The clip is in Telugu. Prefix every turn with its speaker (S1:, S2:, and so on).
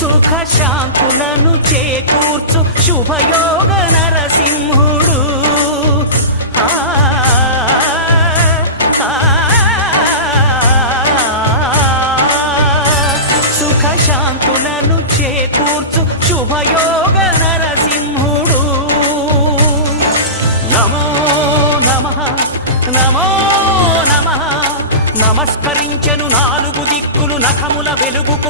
S1: సుఖ శాంతులను చేకూర్చు శుభయోగ నరసింహుడు. ఆ, సుఖ శాంతులను చేకూర్చు శుభయోగ నరసింహుడు. నమో నమ నమో నమ. నమస్కరించెను నాలుగు దిక్కులు నఖముల వెలుగు